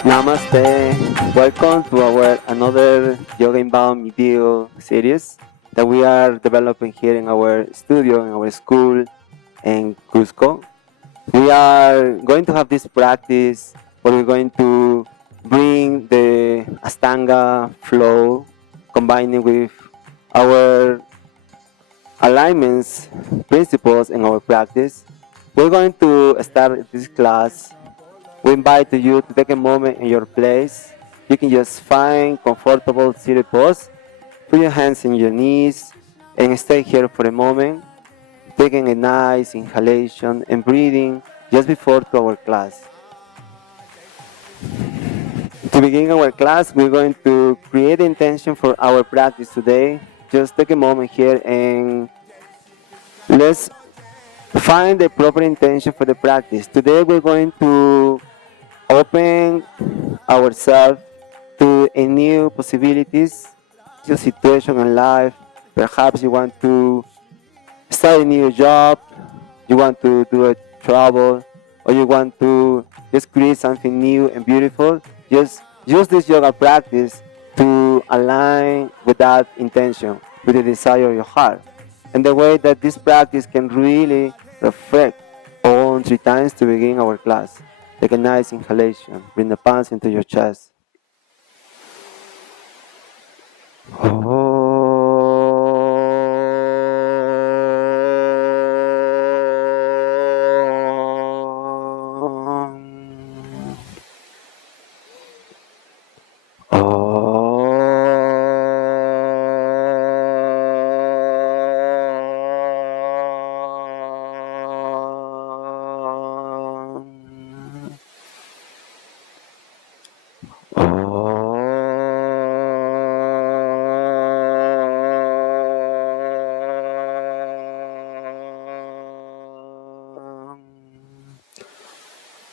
Namaste. Welcome to our another Yoga Inbound video series that we are developing here in our studio, in our school in Cusco. We are going to have this practice where we're going to bring the Astanga flow, combining with our alignments, principles in our practice. We're going to start this class. We invite you to take a moment in your place. You can just find comfortable seated pose. Put your hands in your knees and stay here for a moment, taking a nice inhalation and breathing just before to our class. To begin our class, we're going to create intention for our practice today. Just take a moment here and let's find the proper intention for the practice. Today we're going to open ourselves to a new possibilities, new situation in life. Perhaps you want to start a new job, you want to do a travel, or you want to just create something new and beautiful. Just use this yoga practice to align with that intention, with the desire of your heart. And the way that this practice can really reflect on 3 times to begin our class. Take a nice inhalation. Bring the palms into your chest.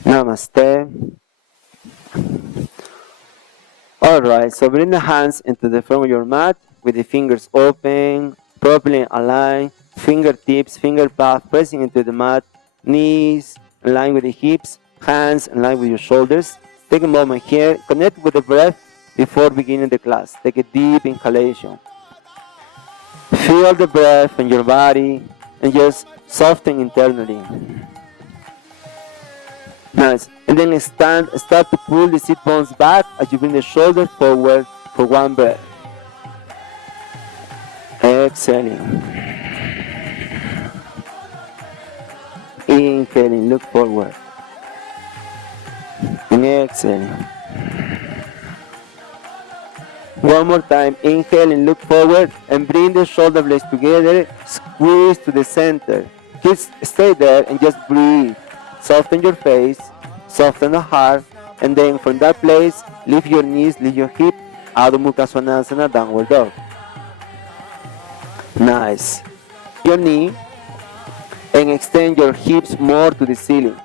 Namaste. Alright, so bring the hands into the front of your mat with the fingers open, properly aligned, fingertips, finger path pressing into the mat, knees in line with the hips, hands in line with your shoulders. Take a moment here, connect with the breath before beginning the class. Take a deep inhalation. Feel the breath in your body and just soften internally. Nice. And then start to pull the sit bones back as you bring the shoulders forward for one breath. Exhaling. Inhaling, look forward. And exhaling. One more time. Inhale and look forward and bring the shoulder blades together. Squeeze to the center. Just stay there and just breathe. Soften your face, soften the heart, and then from that place, lift your knees, lift your hip, Adho Mukha Svanasana, downward dog. Nice. Your knee, and extend your hips more to the ceiling.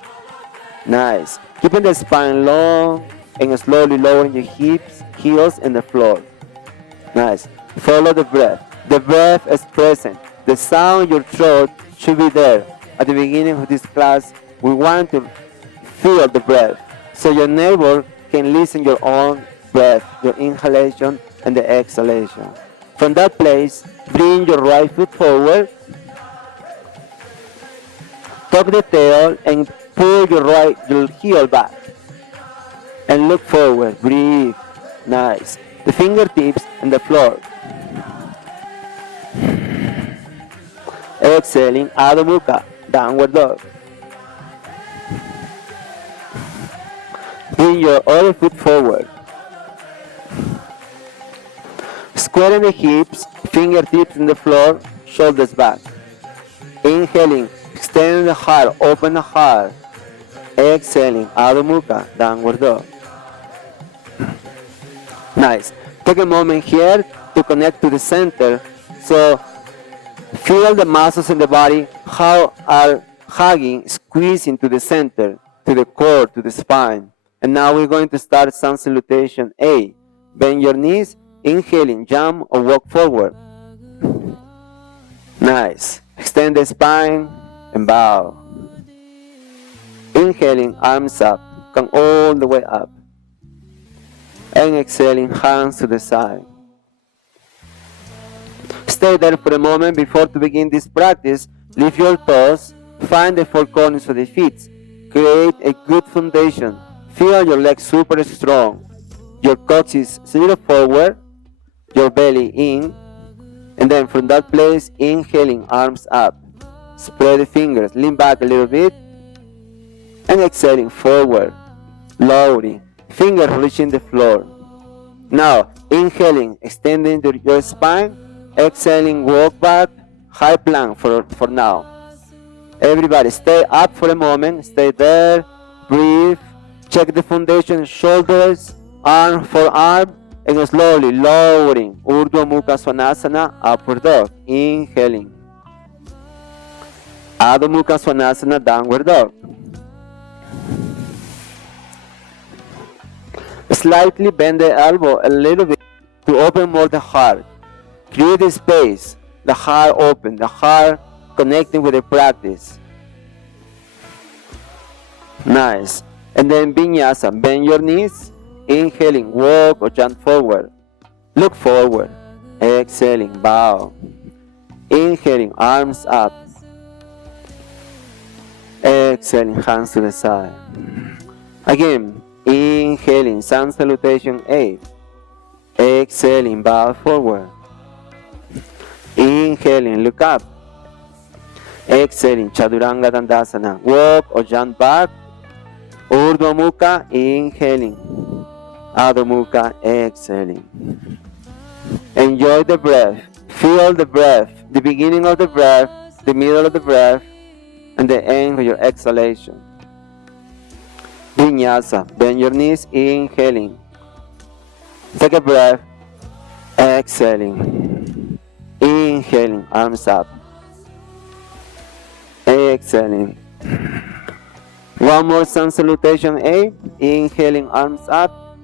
Nice. Keeping the spine long, and slowly lowering your hips, heels, and the floor. Nice. Follow the breath. The breath is present. The sound in your throat should be there. At the beginning of this class, we want to feel the breath, so your neighbor can listen your own breath, your inhalation and the exhalation. From that place, bring your right foot forward, tuck the tail, and pull your heel back. And look forward, breathe, nice. The fingertips and the floor. Exhaling, Adho Mukha, downward dog. Bring your other foot forward. Squaring the hips, fingertips in the floor, shoulders back. Inhaling, extend the heart, open the heart. Exhaling, Adho Mukha, downward dog. Nice. Take a moment here to connect to the center. So feel the muscles in the body, how are hugging, squeezing to the center, to the core, to the spine. And now we're going to start sun salutation A. Bend your knees, inhaling, jump or walk forward. Nice. Extend the spine and bow. Inhaling, arms up, come all the way up. And exhaling, hands to the side. Stay there for a moment before to begin this practice. Lift your toes, find the four corners of the feet. Create a good foundation. Feel your legs super strong. Your coccyx is a little forward, your belly in, and then from that place, inhaling, arms up. Spread the fingers, lean back a little bit, and exhaling forward, lowering, fingers reaching the floor. Now, inhaling, extending your spine, exhaling, walk back, high plank for now. Everybody, stay up for a moment, stay there, breathe, check the foundation, shoulders, arm for arm, and slowly lowering, Urdhva Mukha Svanasana, upward dog, inhaling. Adho Mukha Svanasana, downward dog. Slightly bend the elbow a little bit to open more the heart. Create a space, the heart open, the heart connecting with the practice. Nice. And then Vinyasa, bend your knees, inhaling, walk or jump forward. Look forward, exhaling, bow. Inhaling, arms up. Exhaling, hands to the side. Again, inhaling, sun salutation 8. Exhaling, bow forward. Inhaling, look up. Exhaling, Chaturanga Dandasana. Walk or jump back. Urdhva Mukha, inhaling. Adho Mukha, exhaling. Enjoy the breath. Feel the breath. The beginning of the breath, the middle of the breath, and the end of your exhalation. Vinyasa, bend your knees, inhaling. Take a breath, exhaling. Inhaling, arms up. Exhaling. One more sun salutation 8. Inhaling, arms up.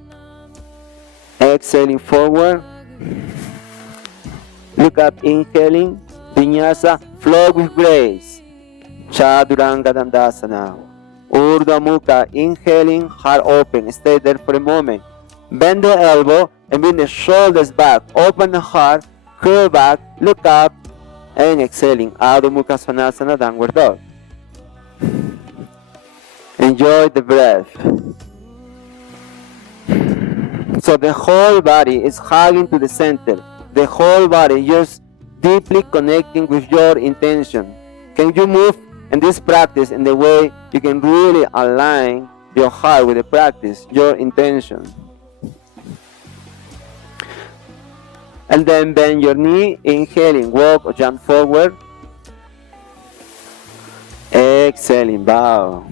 Exhaling forward. Look up, inhaling. Vinyasa, flow with grace. Chaturanga Dandasana. Urdhva Mukha, inhaling, heart open. Stay there for a moment. Bend the elbow and bring the shoulders back. Open the heart, curl back, look up, and exhaling. Adho Mukha Svanasana, downward dog. Enjoy the breath. So the whole body is hugging to the center. The whole body just deeply connecting with your intention. Can you move in this practice in the way you can really align your heart with the practice, your intention? And then bend your knee, inhaling, walk or jump forward. Exhaling, bow.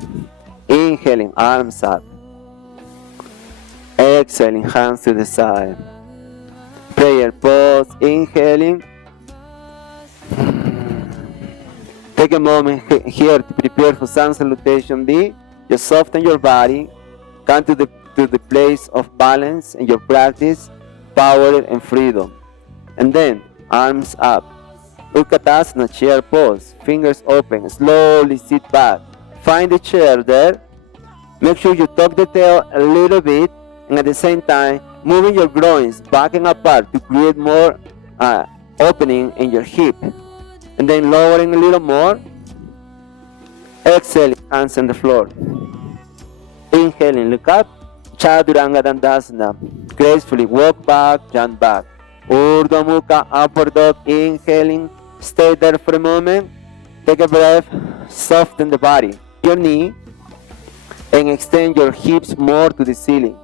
Inhaling, arms up. Exhaling, hands to the side. Prayer pose, inhaling. Take a moment here to prepare for sun salutation B. Just soften your body. Come to the place of balance in your practice, power and freedom. And then, arms up. Utkatasana, chair pose. Fingers open. Slowly sit back. Find the chair there. Make sure you tuck the tail a little bit. And at the same time, moving your groins back and apart to create more opening in your hip. And then lowering a little more. Exhaling, hands on the floor. Inhaling, look up. Chaturanga Dandasana. Gracefully walk back, jump back. Urdhva Mukha, upward dog, inhaling. Stay there for a moment. Take a breath. Soften the body. Your knee. And extend your hips more to the ceiling.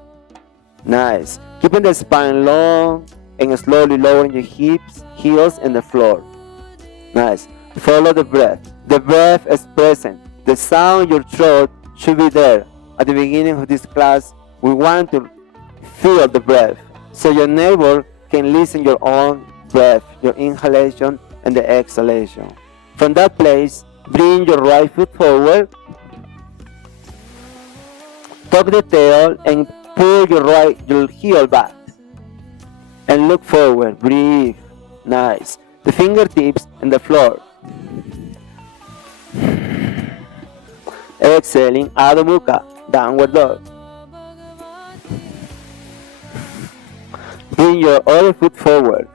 Nice. Keeping the spine long and slowly lowering your hips, heels, and the floor. Nice. Follow the breath. The breath is present. The sound in your throat should be there. At the beginning of this class, we want to feel the breath. So your neighbor can listen your own breath, your inhalation and the exhalation. From that place, bring your right foot forward. Tuck the tail and pull your heel back. And look forward. Breathe. Nice. The fingertips and the floor. Exhaling, Adho Mukha, downward dog. Bring your other foot forward.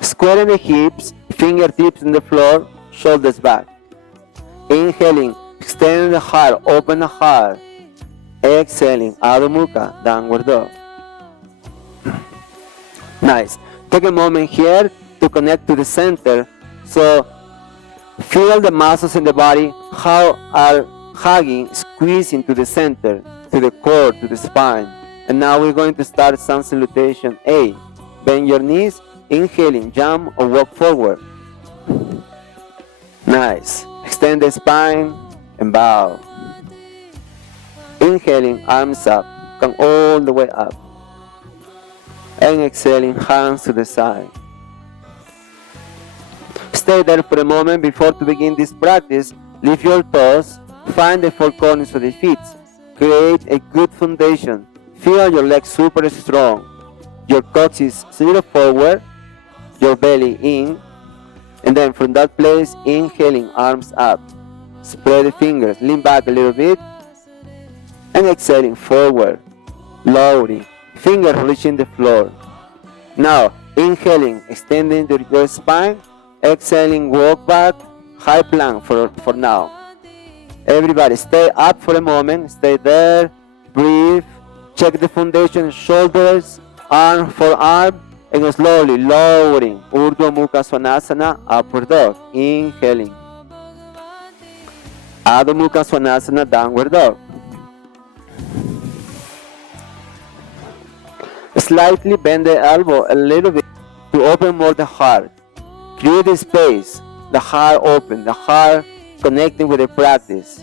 Square in the hips, fingertips in the floor, shoulders back. Inhaling, extend the heart, open the heart. Exhaling, Adho Mukha, downward dog. Nice. Take a moment here to connect to the center. So feel the muscles in the body, how are hugging, squeezing to the center, to the core, to the spine. And now we're going to start sun salutation A. Bend your knees, inhaling, jump or walk forward. Nice. Extend the spine and bow. Inhaling, arms up, come all the way up. And exhaling, hands to the side. Stay there for a moment before to begin this practice. Lift your toes, find the four corners of the feet. Create a good foundation. Feel your legs super strong. Your coccyx zero forward, your belly in, and then from that place, inhaling, arms up. Spread the fingers, lean back a little bit, and exhaling forward, lowering, fingers reaching the floor. Now, inhaling, extending your spine, exhaling, walk back, high plank for now. Everybody stay up for a moment, stay there, breathe, check the foundation, shoulders, arm for arm, and slowly lowering, Urdhva Mukha Svanasana, upward dog, inhaling. Adho Mukha Svanasana, downward dog. Slightly bend the elbow a little bit to open more the heart. Create a space, the heart open, the heart connecting with the practice.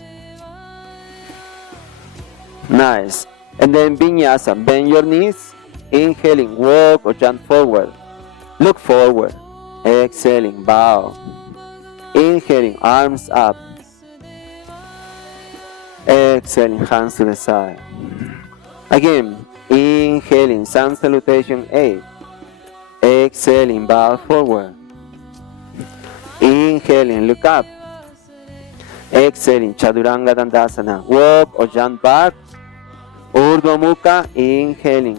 Nice. And then Vinyasa, bend your knees, inhaling, walk or jump forward. Look forward. Exhaling, bow. Inhaling, arms up. Exhaling, hands to the side. Again, inhaling, sun salutation A. Exhaling, bow forward. Inhaling, look up. Exhaling, Chaturanga Dandasana. Walk or jump back. Urdhva Mukha, inhaling.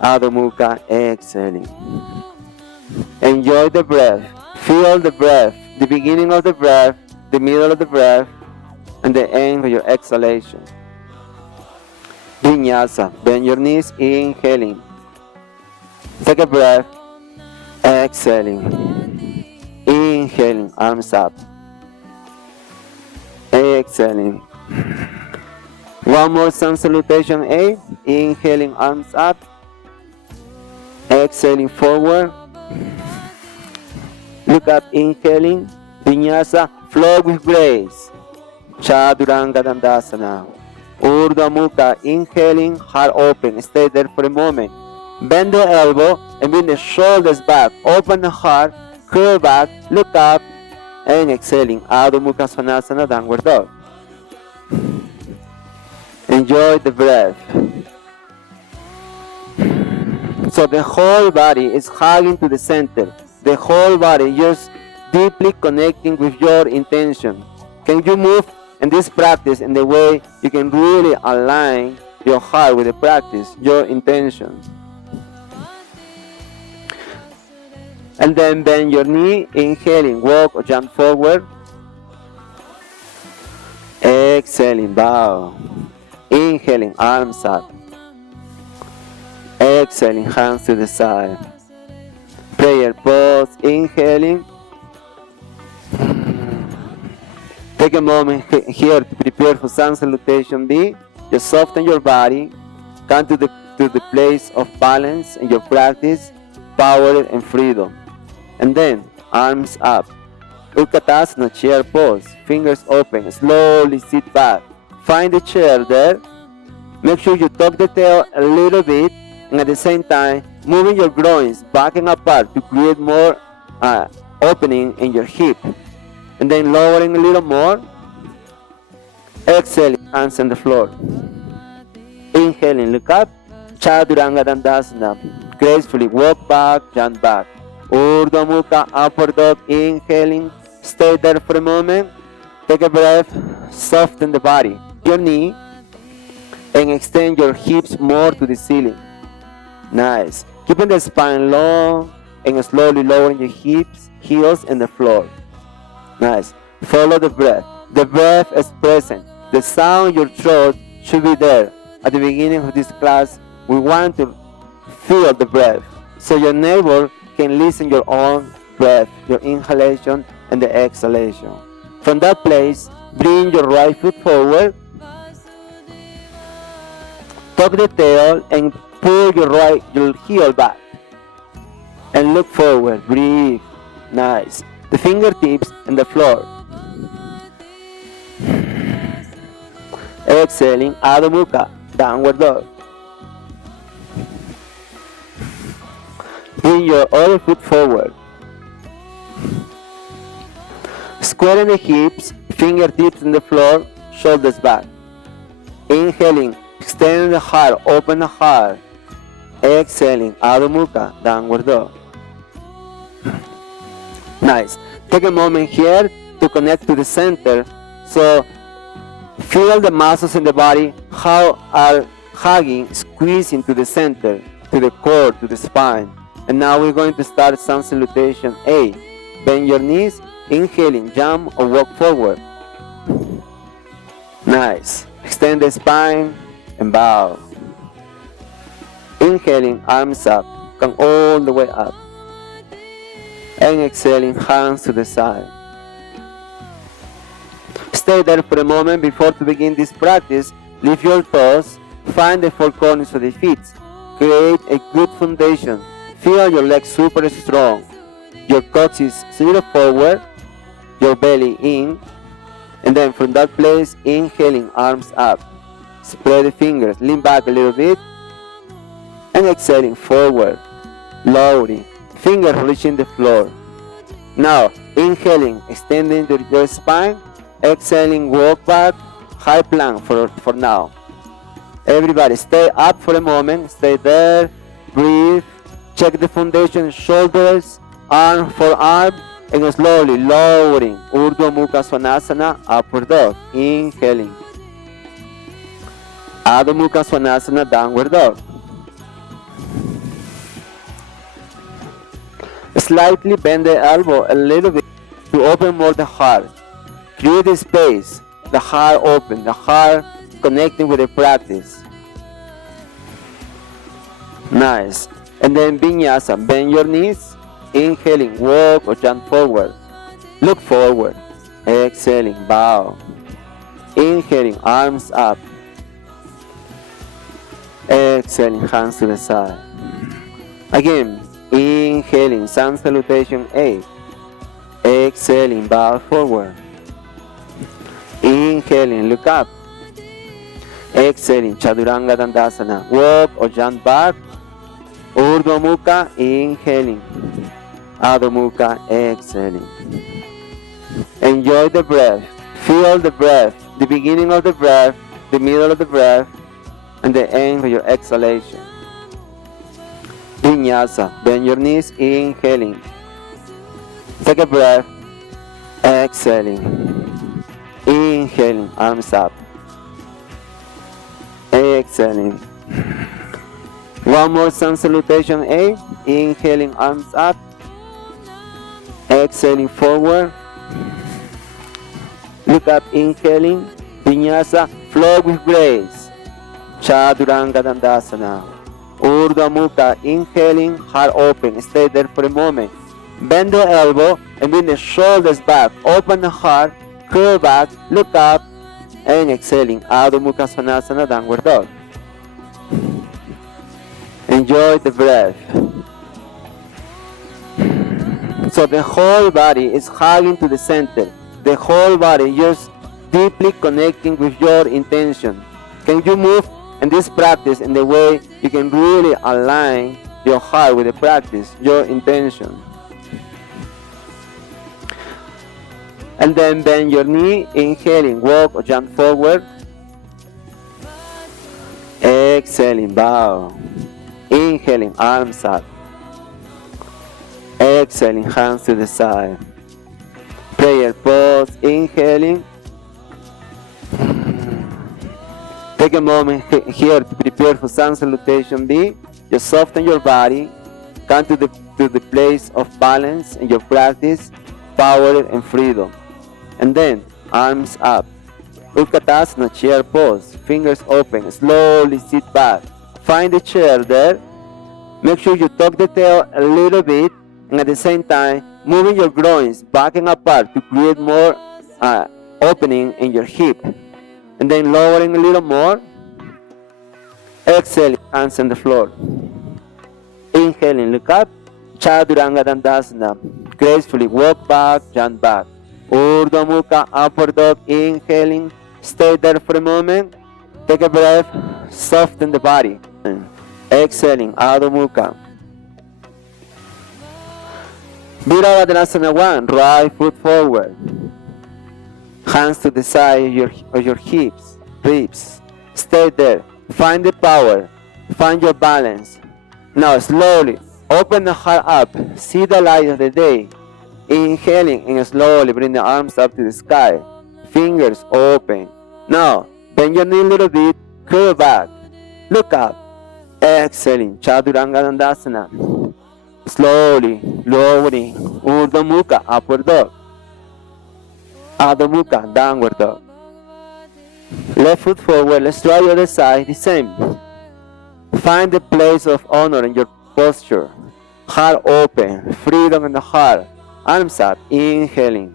Adho Mukha, exhaling. Enjoy the breath. Feel the breath. The beginning of the breath, the middle of the breath, and the end of your exhalation. Vinyasa. Bend your knees, inhaling. Take a breath. Exhaling. Inhaling, arms up. Exhaling. One more sun salutation A. Inhaling, arms up. Exhaling forward. Look up, inhaling. Vinyasa, flow with grace. Chaturanga Dandasana. Urdhva Mukha, inhaling, heart open. Stay there for a moment. Bend the elbow and bring the shoulders back. Open the heart, curl back, look up, and exhaling. Adho Mukha Svanasana, downward dog. Enjoy the breath. So the whole body is hugging to the center. The whole body just deeply connecting with your intention. Can you move in this practice in the way you can really align your heart with the practice, your intention? And then bend your knee, inhaling, walk or jump forward. Exhaling, bow. Inhaling, arms up. Exhaling, hands to the side. Prayer pose, inhaling. Take a moment here to prepare for sun salutation B. Just soften your body. Come to the place of balance in your practice, power and freedom. And then, arms up. Utkatasana, chair pose. Fingers open. Slowly sit back. Find the chair there. Make sure you tuck the tail a little bit. And at the same time, moving your groins back and apart to create more opening in your hip. And then lowering a little more. Exhaling, hands on the floor. Inhaling, look up. Chaturanga Dandasana. Gracefully walk back, jump back. Urdhva Mukha, upward dog, inhaling. Stay there for a moment. Take a breath. Soften the body. Your knee. And extend your hips more to the ceiling. Nice. Keeping the spine long and slowly lowering your hips, heels, and the floor. Nice. Follow the breath. The breath is present. The sound in your throat should be there. At the beginning of this class, we want to feel the breath so your neighbor can listen your own breath, your inhalation and the exhalation. From that place, bring your right foot forward, tuck the tail, and pull your heel back. And look forward, breathe. Nice. The fingertips and the floor. Exhaling, Adho Mukha, downward dog. Bring your other foot forward. Squaring the hips, fingertips in the floor, shoulders back. Inhaling, extend the heart, open the heart. Exhaling, Adho Mukha, downward dog. Nice. Take a moment here to connect to the center. So feel the muscles in the body, how are hugging, squeezing to the center, to the core, to the spine. And now we're going to start sun salutation A. Bend your knees, inhaling, jump or walk forward. Nice. Extend the spine and bow. Inhaling, arms up, come all the way up. And exhaling, hands to the side. Stay there for a moment before to begin this practice. Lift your toes, find the four corners of the feet. Create a good foundation. Feel your legs super strong. Your coccyx zero forward, your belly in, and then from that place, inhaling, arms up. Spread the fingers, lean back a little bit, and exhaling forward, lowering, fingers reaching the floor. Now, inhaling, extending your spine, exhaling, walk back, high plank for now. Everybody stay up for a moment, stay there, breathe, check the foundation, shoulders, arm for arm, and slowly lowering, Urdhva Mukha Svanasana, upward dog, inhaling. Adho Mukha Svanasana, downward dog. Slightly bend the elbow a little bit to open more the heart. Create a space, the heart open, the heart connecting with the practice. Nice. And then Vinyasa, bend your knees, inhaling, walk or jump forward. Look forward. Exhaling, bow. Inhaling, arms up. Exhaling, hands to the side. Again, inhaling, sun salutation A. Exhaling, bow forward. Inhaling, look up. Exhaling, Chaturanga Dandasana, walk or jump back. Urdhva Mukha, inhaling. Adho Mukha, exhaling. Enjoy the breath. Feel the breath. The beginning of the breath, the middle of the breath, and the end of your exhalation. Vinyasa, bend your knees, inhaling. Take a breath, exhaling. Inhaling, arms up. Exhaling. One more sun salutation A. Inhaling, arms up. Exhaling forward. Look up, inhaling. Vinyasa, flow with grace. Chaturanga Dandasana. Urdhva Mukha, inhaling, heart open. Stay there for a moment. Bend the elbow and bring the shoulders back. Open the heart, curl back, look up, and exhaling. Adho Mukha Svanasana, downward dog. Enjoy the breath. So the whole body is hugging to the center. The whole body just deeply connecting with your intention. Can you move in this practice in the way you can really align your heart with the practice, your intention? And then bend your knee, inhaling, walk or jump forward. Exhaling, bow. Inhaling, arms up. Exhaling, hands to the side. Prayer pose, inhaling. Take a moment here to prepare for sun salutation B. Just soften your body. Come to the place of balance in your practice, power and freedom. And then, arms up. Utkatasana, chair pose, fingers open, slowly sit back. Find the chair there. Make sure you tuck the tail a little bit, and at the same time, moving your groins back and apart to create more opening in your hip. And then lowering a little more. Exhale, hands on the floor. Inhaling, look up. Chaturanga Dandasana. Gracefully walk back, jump back. Urdhva Mukha, upward dog. Inhaling. Stay there for a moment. Take a breath. Soften the body. Exhaling, Adho Mukha. Virabhadrasana 1. Right foot forward. Hands to the side of your hips, ribs. Stay there. Find the power. Find your balance. Now slowly open the heart up. See the light of the day. Inhaling and slowly bring the arms up to the sky. Fingers open. Now bend your knee a little bit. Curl back. Look up. Exhaling. Chaturanga Dandasana. Slowly lowering. Urdhva Mukha, upward dog. Adho Mukha, downward dog. Left foot forward, let's try the other side, the same. Find the place of honor in your posture. Heart open, freedom in the heart. Arms up, inhaling.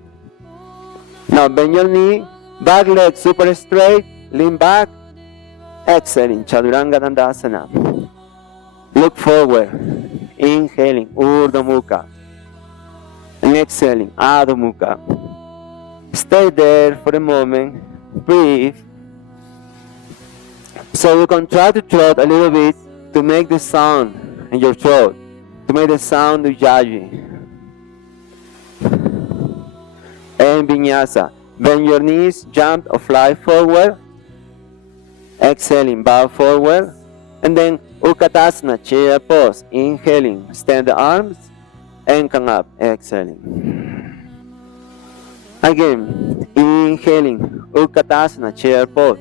Now bend your knee, back leg super straight, lean back. Exhaling, Chaturanga Dandasana. Look forward, inhaling, Urdhva Mukha. And exhaling, Adho Mukha. Stay there for a moment. Breathe. So you can try to throat a little bit to make the sound in your throat, to make the sound of Yaji. And Vinyasa. Bend your knees, jump or fly forward. Exhaling, bow forward. And then Utkatasana, chair pose. Inhaling, extend the arms and come up. Exhaling. Again, inhaling, Utkatasana, chair pose.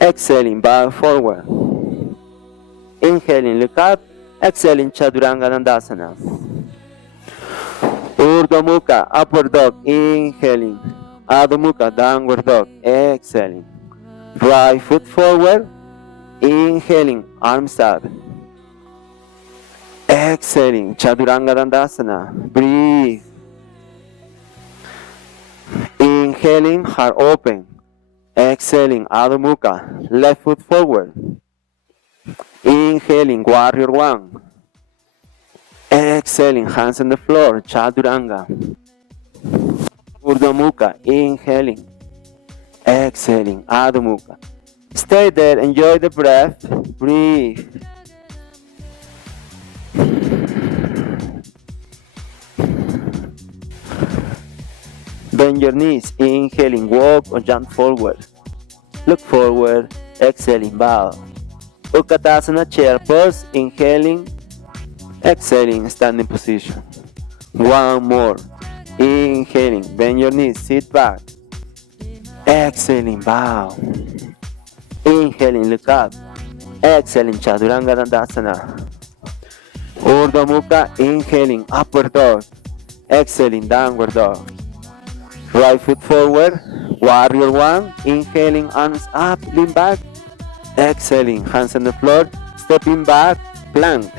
Exhaling, bow forward. Inhaling, look up. Exhaling, Chaturanga Dandasana. Urdhva Mukha, upward dog. Inhaling. Adho Mukha, downward dog. Exhaling. Right foot forward. Inhaling, arms up. Exhaling, Chaturanga Dandasana. Breathe. Inhaling, heart open. Exhaling, Adho Mukha, left foot forward. Inhaling, Warrior 1. Exhaling, hands on the floor, Chaturanga. Urdhva Mukha, inhaling. Exhaling, Adho Mukha. Stay there, enjoy the breath. Breathe. Bend your knees, inhaling, walk or jump forward. Look forward, exhaling, bow. Utkatasana, chair pose, inhaling, exhaling, standing position. One more. Inhaling, bend your knees, sit back. Exhaling, bow. Inhaling, look up. Exhaling, Chaturanga Dandasana. Urdhva Mukha, inhaling, upward dog. Exhaling, downward dog. Right foot forward, Warrior 1, inhaling, arms up, lean back. Exhaling, hands on the floor, stepping back, plank.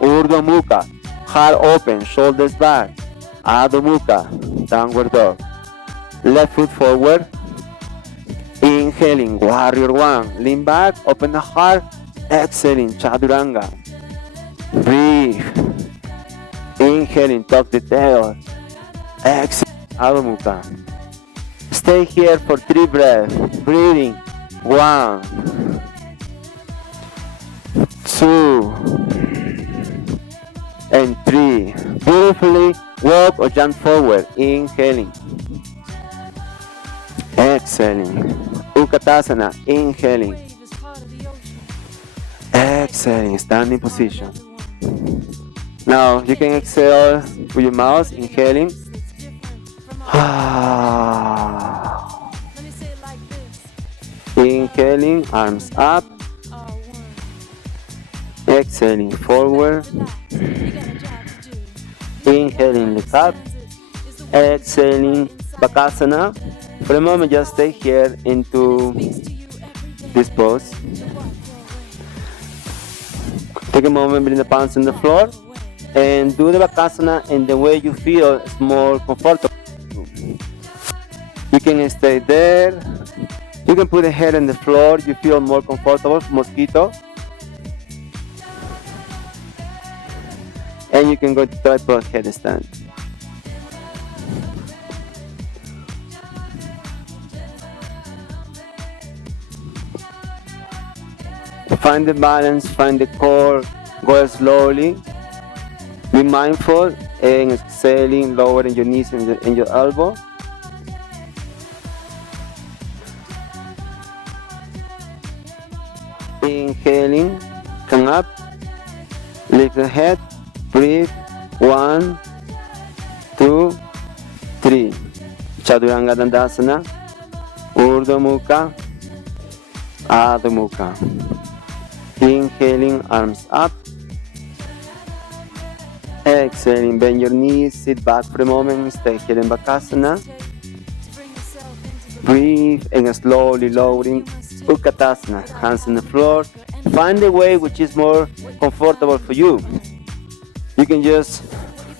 Urdhva Mukha, heart open, shoulders back. Adho Mukha, downward dog. Left foot forward, inhaling, Warrior 1, lean back, open the heart. Exhaling, Chaturanga. Breathe. Inhaling, tuck the tail. Exhale. Adho Mukha. Stay here for 3 breaths. Breathing. 1, 2, and 3. Beautifully walk or jump forward. Inhaling. Exhaling. Utkatasana. Inhaling. Exhaling. Standing position. Now you can exhale with your mouth. Inhaling. Inhaling, arms up. Exhaling, forward. Inhaling, look up. Exhaling, Bakasana. For a moment, just stay here into this pose. Take a moment, bring the palms on the floor, and do the Bakasana in the way you feel is more comfortable. You can stay there. You can put the head on the floor. You feel more comfortable, mosquito. And you can go to tripod headstand. Find the balance, find the core, go slowly. Be mindful and exhaling, lowering your knees and your elbow. Inhaling, come up, lift the head, breathe. 1, 2, 3. Chaturanga Dandasana, Urdhva Mukha, Adho Mukha. Inhaling, arms up. Exhaling, bend your knees, sit back for a moment, stay here in Bakasana. Breathe and slowly lowering Utkatasana, hands on the floor. Find the way which is more comfortable for you. You can just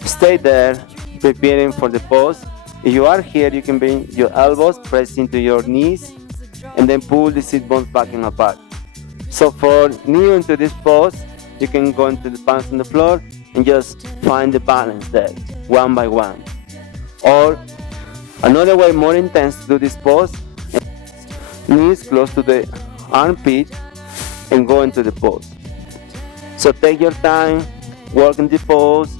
stay there, preparing for the pose. If you are here, you can bring your elbows, press into your knees, and then pull the sit bones back and apart. So for new into this pose, you can go into the palms on the floor and just find the balance there, one by one. Or another way, more intense, to do this pose, knees close to the armpit and go into the pose. So take your time, work in the pose,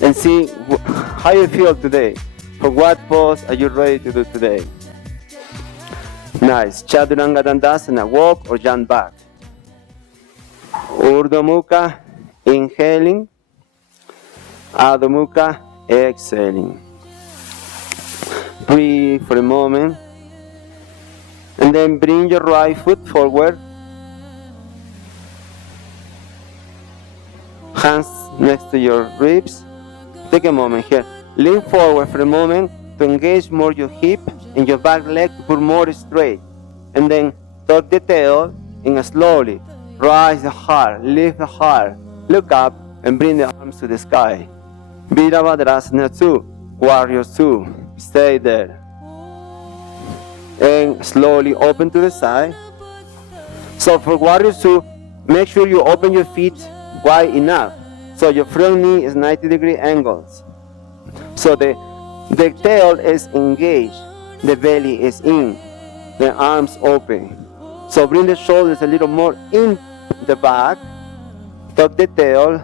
and see how you feel today. For what pose are you ready to do today? Nice. Chaturanga Dandasana, walk or jump back. Urdhva Mukha, inhaling. Adho Mukha, exhaling. Breathe for a moment. And then bring your right foot forward. Hands next to your ribs. Take a moment here. Lean forward for a moment to engage more your hip and your back leg to put more straight. And then tuck the tail and slowly rise the heart, lift the heart, look up and bring the arms to the sky. Virabhadrasana 2, Warrior 2. Stay there. And slowly open to the side. So for Warrior 2, make sure you open your feet wide enough so your front knee is 90-degree angles. So the tail is engaged, the belly is in, the arms open. So bring the shoulders a little more in the back, tuck the tail,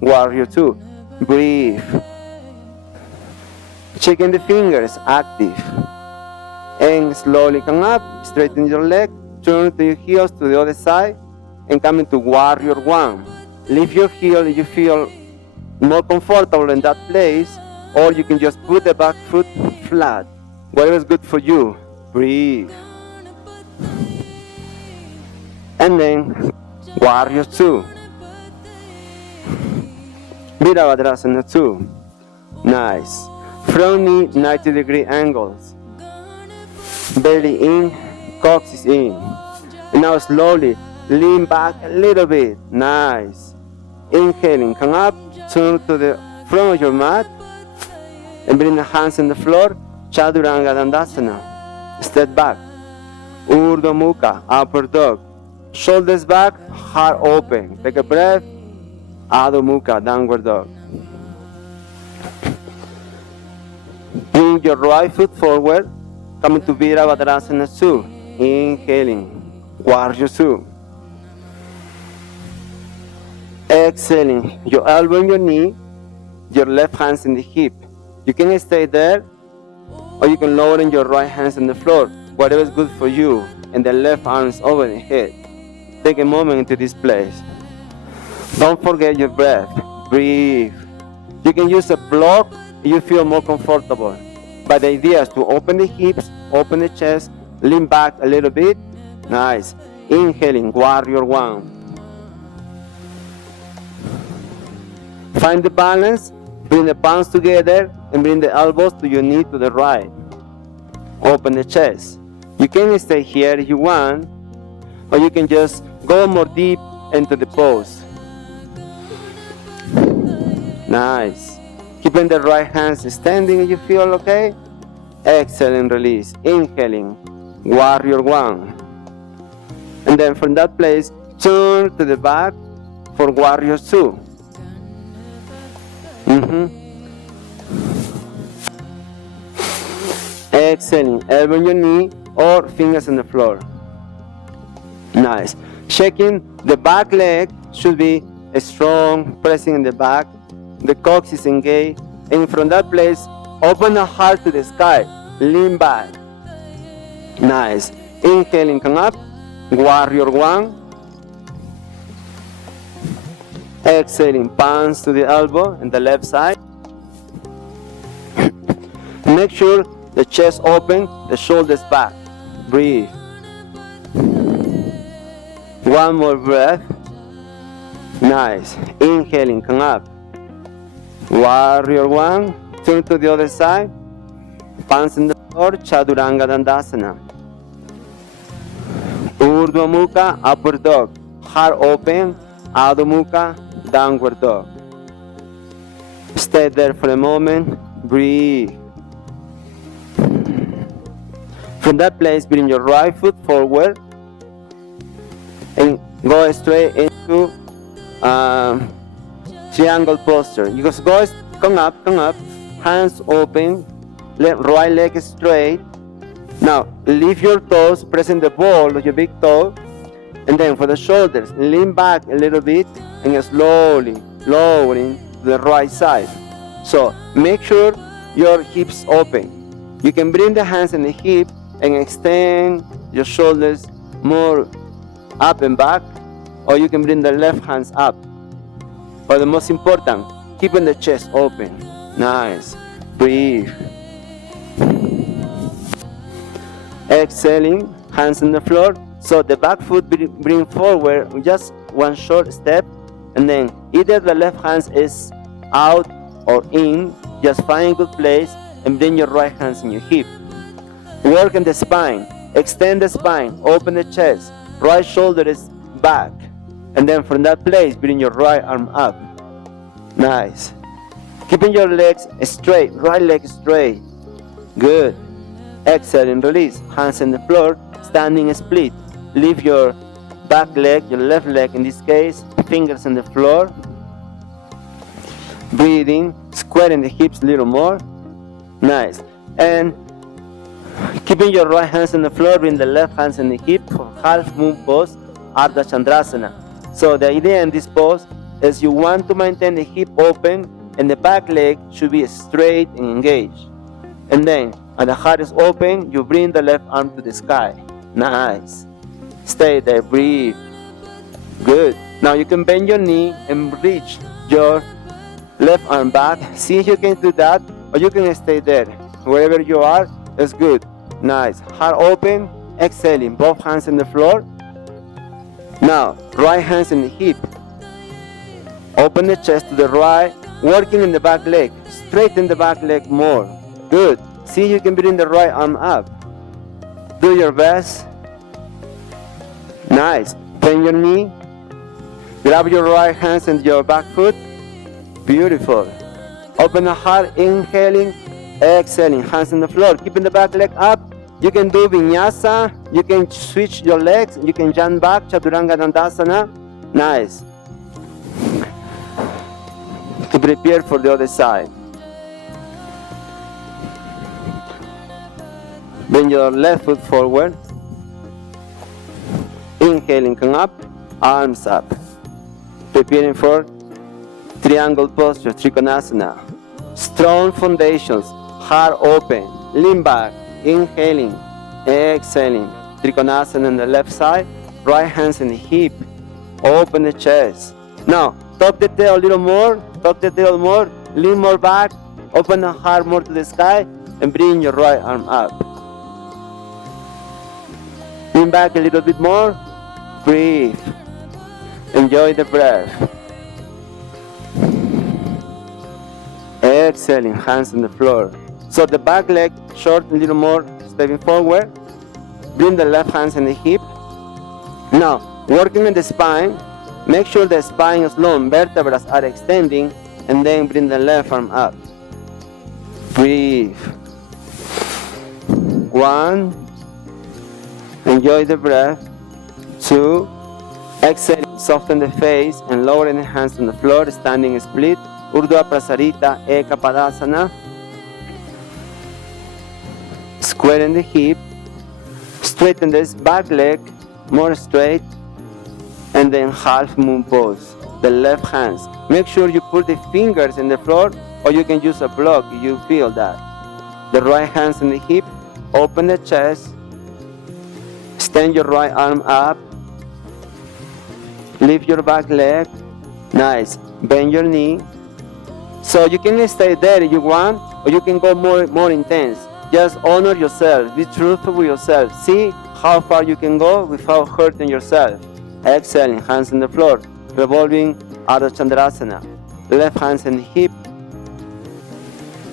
Warrior 2. Breathe. Chicken the fingers, active. And slowly come up, straighten your leg, turn to your heels to the other side, and come into Warrior 1. Lift your heel if you feel more comfortable in that place, or you can just put the back foot flat. Whatever is good for you. Breathe. And then Warrior 2. Virabhadrasana 2. Nice. Front knee, 90-degree angles. Belly in, coccyx in. And now slowly lean back a little bit. Nice. Inhaling, come up, turn to the front of your mat, and bring the hands on the floor. Chaturanga Dandasana. Step back. Urdhva Mukha, upper dog. Shoulders back, heart open. Take a breath. Adho Mukha, downward dog. Bring your right foot forward. Coming to Virabhadrasana 2. Inhaling. Warrior 2. Exhaling. Your elbow in your knee. Your left hands in the hip. You can stay there, or you can lower your right hands on the floor. Whatever is good for you. And the left arms over the head. Take a moment into this place. Don't forget your breath. Breathe. You can use a block if you feel more comfortable. But the idea is to open the hips, open the chest, lean back a little bit. Nice. Inhaling, warrior one. Find the balance, bring the palms together, and bring the elbows to your knee to the right. Open the chest. You can stay here if you want, or you can just go more deep into the pose. Nice. Keeping the right hands standing if you feel okay. Excellent release. Inhaling, warrior one. And then from that place, turn to the back for warrior two. Exhaling, elbow on your knee or fingers on the floor. Nice. Checking the back leg should be strong, pressing in the back. The coccyx is engaged. And from that place, open the heart to the sky. Lean back. Nice. Inhaling, come up. Warrior one. Exhaling, palms to the elbow and the left side. Make sure the chest open, the shoulders back. Breathe. One more breath. Nice. Inhaling, come up. Warrior one. Turn to the other side. Palms in the floor, Chaturanga Dandasana. Urdhva Mukha, upward dog. Heart open, Adho Mukha, downward dog. Stay there for a moment. Breathe. From that place, bring your right foot forward and go straight into triangle posture. You just go, come up, hands open, right leg straight. Now, lift your toes, pressing the ball of your big toe, and then for the shoulders, lean back a little bit and slowly lowering to the right side. So, make sure your hips open. You can bring the hands in the hip and extend your shoulders more up and back, or you can bring the left hands up. But the most important, keeping the chest open. Nice. Breathe. Exhaling, hands on the floor. So the back foot bring forward just one short step, and then either the left hand is out or in. Just find a good place and bring your right hands in your hip. Work on the spine. Extend the spine. Open the chest. Right shoulder is back. And then from that place, bring your right arm up. Nice. Keeping your legs straight. Right leg straight. Good. Exhale and release. Hands on the floor. Standing split. Lift your back leg, your left leg in this case. Fingers on the floor. Breathing. Squaring the hips a little more. Nice. And keeping your right hands on the floor, bring the left hands in the hip for half moon pose, Ardha Chandrasana. So the idea in this pose is you want to maintain the hip open and the back leg should be straight and engaged. And then, when the heart is open, you bring the left arm to the sky. Nice. Stay there, breathe. Good. Now you can bend your knee and reach your left arm back. See if you can do that, or you can stay there. Wherever you are, is good. Nice. Heart open, exhaling. Both hands on the floor. Now, right hands in the hip. Open the chest to the right, working in the back leg. Straighten the back leg more. Good. See if you can bring the right arm up. Do your best. Nice. Bend your knee. Grab your right hands and your back foot. Beautiful. Open the heart, inhaling, exhaling. Hands on the floor. Keeping the back leg up. You can do vinyasa. You can switch your legs. You can jump back, Chaturanga Dandasana. Nice. To prepare for the other side. Bring your left foot forward. Inhaling, come up, arms up. Preparing for triangle posture, Trikonasana. Strong foundations, heart open, lean back, inhaling, exhaling. Trikonasana on the left side, right hands in the hip, open the chest. Now, tuck the tail a little more, lean more back, open the heart more to the sky, and bring your right arm up. Lean back a little bit more. Breathe. Enjoy the breath. Exhaling, hands on the floor. So the back leg short, a little more, stepping forward. Bring the left hands in the hip. Now, working on the spine, make sure the spine is long, vertebrae are extending, and then bring the left arm up. Breathe. 1. Enjoy the breath. 2. Exhale, soften the face and lowering the hands on the floor, standing split. Urdhva Prasarita, Eka Padasana. Squaring the hip. Straighten this back leg, more straight. And then half moon pose. The left hands. Make sure you put the fingers in the floor, or you can use a block if you feel that. The right hands in the hip. Open the chest. Extend your right arm up. Lift your back leg. Nice. Bend your knee. So you can stay there if you want, or you can go more intense. Just honor yourself. Be truthful with yourself. See how far you can go without hurting yourself. Exhaling, hands on the floor. Revolving Ardha Chandrasana. Left hands in the hip.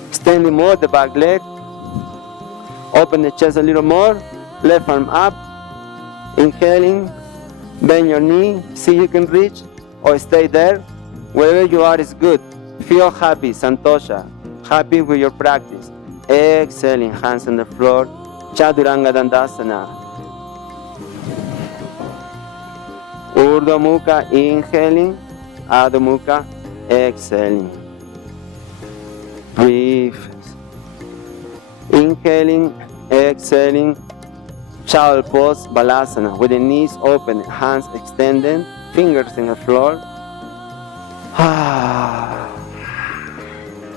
Extending more the back leg. Open the chest a little more. Left arm up. Inhaling. Bend your knee. See you can reach or stay there. Wherever you are is good. Feel happy, santosha. Happy with your practice. Exhaling, hands on the floor. Chaturanga Dandasana. Urdhva Mukha, inhaling. Adho Mukha, exhaling. Breathe. Inhaling, exhaling. Child pose, Balasana, with the knees open, hands extended, fingers in the floor.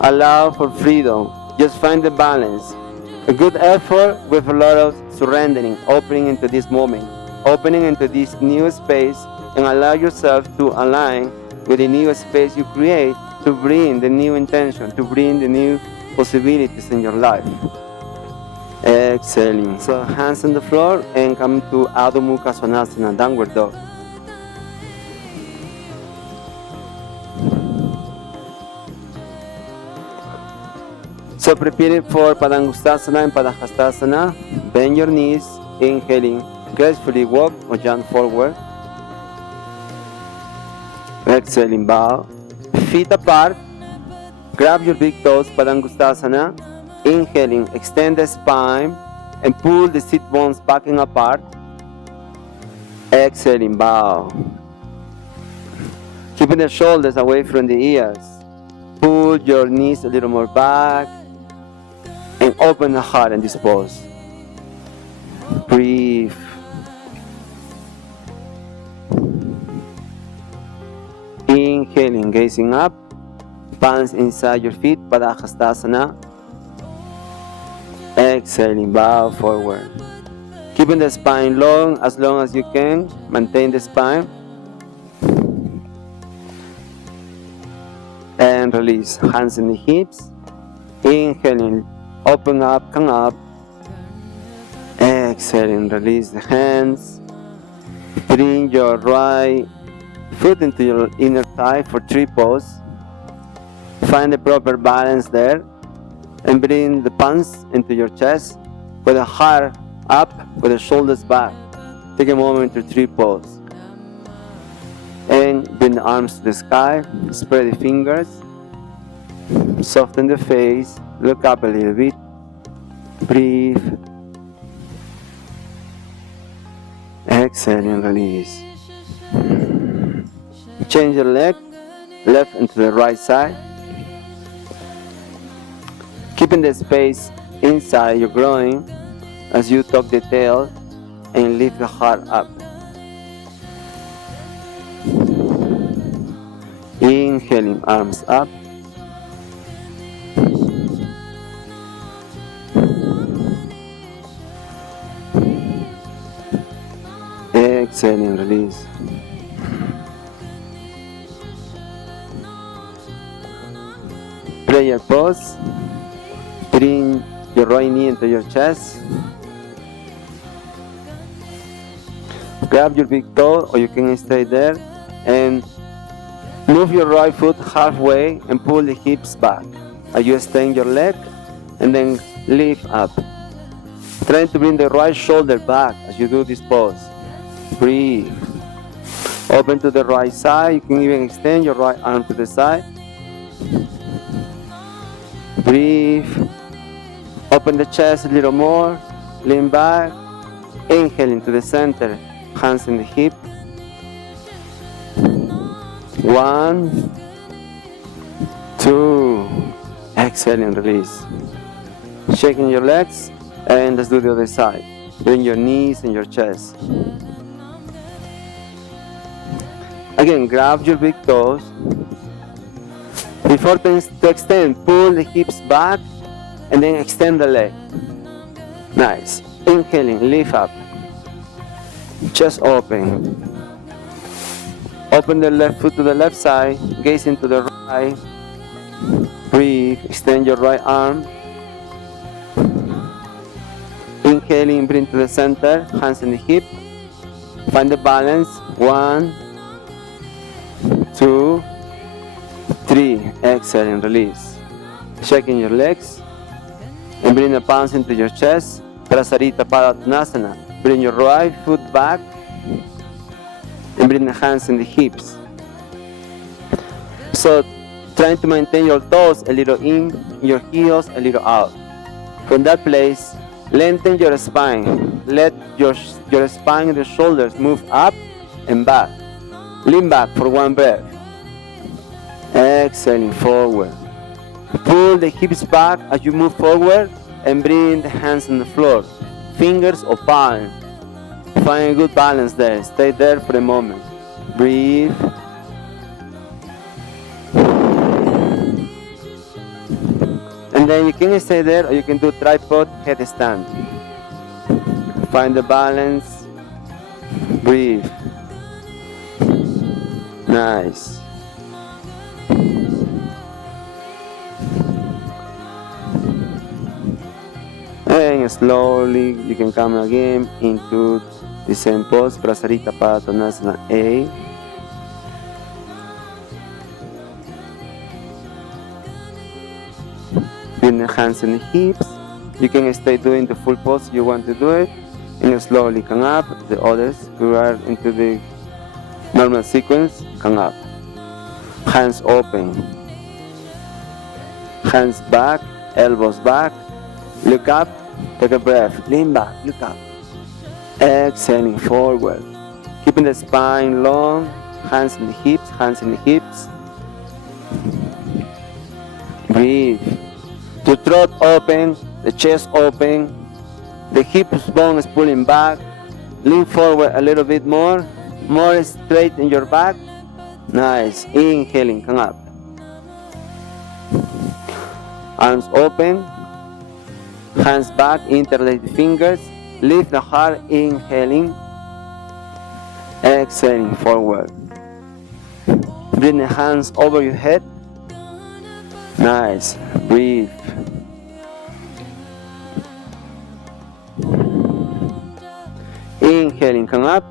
Allow for freedom. Just find the balance. A good effort with a lot of surrendering, opening into this moment, opening into this new space, and allow yourself to align with the new space you create to bring the new intention, to bring the new possibilities in your life. Exhaling. So hands on the floor and come to Adho Mukha Svanasana, downward dog. So prepare for Padangustasana and Padahastasana. Bend your knees, inhaling, gracefully walk or jump forward. Exhaling, bow. Feet apart. Grab your big toes, Padangustasana. Inhaling, extend the spine and pull the sit bones back and apart. Exhaling, bow. Keeping the shoulders away from the ears. Pull your knees a little more back and open the heart in this pose. Breathe. Inhaling, gazing up. Palms inside your feet, Padahastasana. Exhaling, bow forward. Keeping the spine long as you can. Maintain the spine. And release. Hands in the hips. Inhaling, open up, come up. Exhaling, release the hands. Bring your right foot into your inner thigh for tree pose. Find the proper balance there. And bring the palms into your chest with the heart up, with the shoulders back. Take a moment to tree pose. And bring the arms to the sky. Spread the fingers. Soften the face. Look up a little bit. Breathe. Exhale and release. Change your leg. Left into the right side. Keeping the space inside your groin as you tuck the tail and lift the heart up. Inhaling, arms up. Exhaling, release. Prayer pose. Bring your right knee into your chest. Grab your big toe, or you can stay there, and move your right foot halfway and pull the hips back. As you extend your leg, and then lift up. Trying to bring the right shoulder back as you do this pose. Breathe. Open to the right side. You can even extend your right arm to the side. Breathe. Open the chest a little more. Lean back. Inhale into the center. Hands in the hip. 1, 2. Exhale and release. Shaking your legs. And let's do the other side. Bring your knees and your chest. Again, grab your big toes. Before to extend, pull the hips back and then extend the leg. Nice. Inhaling, lift up. Chest open. Open the left foot to the left side. Gaze into the right. Breathe. Extend your right arm. Inhaling, bring to the center. Hands in the hip. Find the balance. 1, 2, 3. Exhale and release. Shaking your legs. And bring the palms into your chest. Prasarita Padottanasana. Bring your right foot back. And bring the hands in the hips. So, trying to maintain your toes a little in, your heels a little out. From that place, lengthen your spine. Let your spine and the shoulders move up and back. Lean back for one breath. Exhaling forward. Pull the hips back as you move forward and bring the hands on the floor. Fingers or palm. Find a good balance there. Stay there for a moment. Breathe. And then you can stay there, or you can do tripod headstand. Find the balance. Breathe. Nice. And slowly you can come again into the same pose, Prasarita Padottanasana A. Bring the hands and the hips. You can stay doing the full pose if you want to do it. And slowly come up. The others who are into the normal sequence, come up. Hands open. Hands back, elbows back. Look up, take a breath. Lean back, look up. Exhaling forward. Keeping the spine long. Hands in the hips, hands in the hips. Breathe. The throat open, the chest open. The hip bone is pulling back. Lean forward a little bit more. More straight in your back. Nice. Inhaling, come up. Arms open. Hands back, interlace the fingers. Lift the heart, inhaling. Exhaling forward. Bring the hands over your head. Nice. Breathe. Inhaling, come up.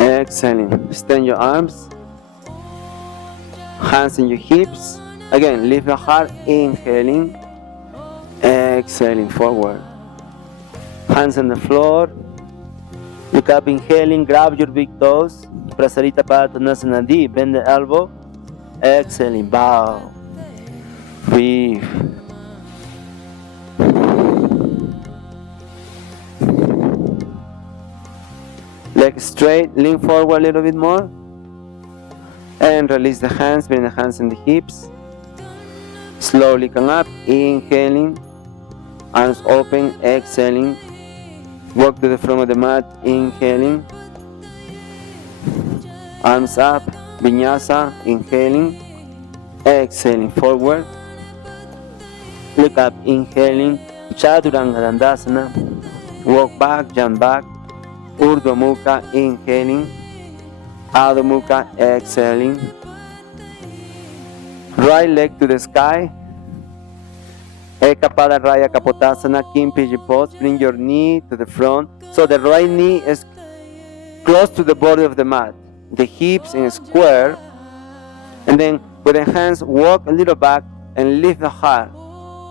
Exhaling. Extend your arms. Hands in your hips. Again, lift the heart, inhaling. Exhaling forward. Hands on the floor. Look up, inhaling. Grab your big toes. Prasarita Padottanasana D. Bend the elbow. Exhaling, bow. Breathe. Legs straight, lean forward a little bit more. And release the hands, bring the hands in the hips. Slowly come up, inhaling. Arms open, exhaling. Walk to the front of the mat, inhaling. Arms up, vinyasa, inhaling. Exhaling forward. Look up, inhaling. Chaturanga Dandasana. Walk back, jump back. Urdhva Mukha, inhaling. Adho Mukha, exhaling. Right leg to the sky. Eka Pada Raya Kapotasana, King Pigeon Pose. Bring your knee to the front. So the right knee is close to the body of the mat. The hips in a square. And then with the hands, walk a little back and lift the heart.